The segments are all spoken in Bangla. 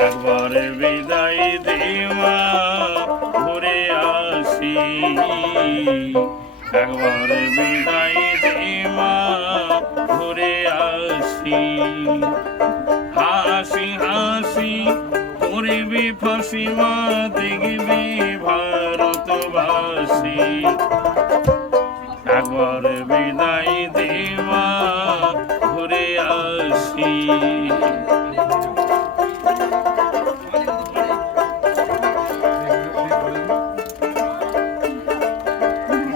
একবার বিদায় দেওয়া ঘুরে আসি, একবার বিদায় দেওয়া ঘুরে আসি। হাসি হাসি করবি ফাঁসি মা, দেখবি ভারতবাসী। একবার বিদায় দেওয়া ঘুরে আসি।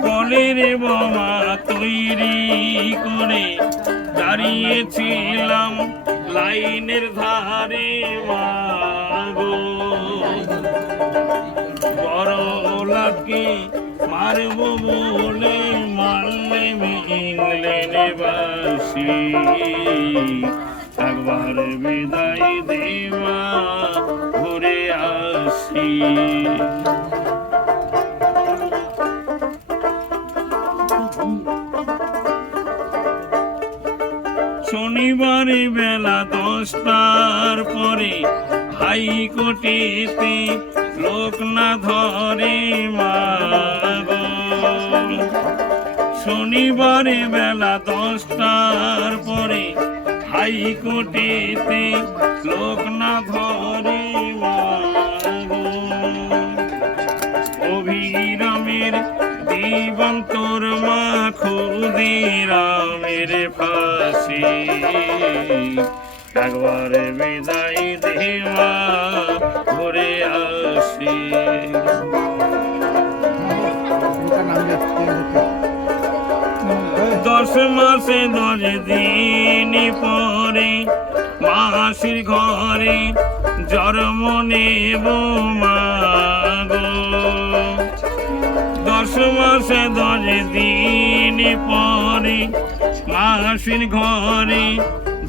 কলের বোমা তৈরি করে দাঁড়িয়েছিলাম লাইনের ধারে মাগো, বড় লাগে মারব বলে মারলে ইংল্যান্ডবাসী। একবার বিদায় দেওয়া ঘুরে আসি। শনিবার বেলা 10টার পরে হাইকোর্টেতে লোক না ধরে মাগো, শনিবার বেলা 10টার পরে হাইকোর্টেতে লোক না ধরে মাগো। অভিরামের দিবন্তর মা ক্ষুদিরামের ফাঁসি। একবার বিদায় দেওয়া ঘুরে আসি। 10 মাসে 10 দিন পরে মাসির ঘরে জন্ম নেব মাগো, 10 মাসে 10 দিন পরে মাসির ঘরে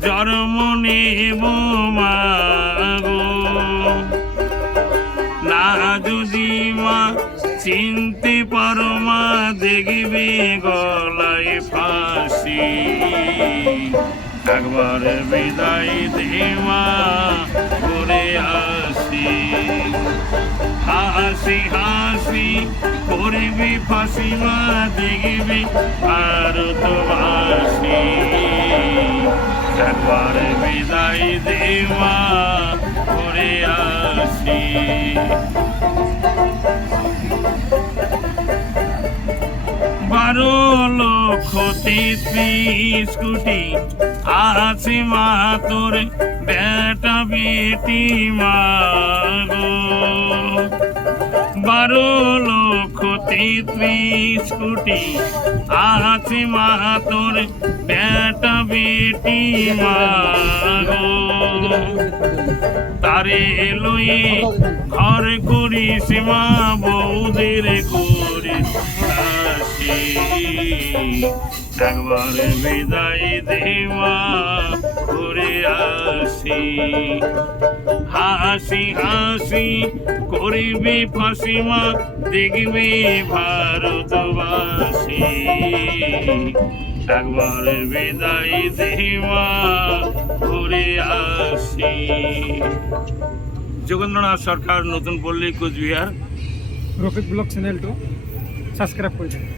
জন্ম নেব মাগো। না যদি মা চিনতে পারো মা, দেখবে গলায় ফাঁসি। একবার বিদায় দেওয়া ঘুরে আসি। হাসি হাসি করবি ফাঁসি মা, দেখবি ভারতবাসী। একবার বিদায় দেওয়া ঘুরে আসি। 12,33 কোটি আছে মা তোর বেটা বেটি মাগো, 12,33 কোটি আছে মা তোর বেটা বেটি মাগো। তারে লয়ে ঘর করিস মা, বৌদের করিস হাসি। একবার বিদায় দেওয়া ঘুরে আসি। হাসি হাসি করবি ফাঁসি মা, দেখবি ভারতবাসী। একবার বিদায় দেওয়া ঘুরে আসি। যোগেন্দ্রনাথ সরকার, নতুন পল্লী, কোচবিহার। রফিক ব্লগ চ্যানেলটো সাবস্ক্রাইব করে দিন।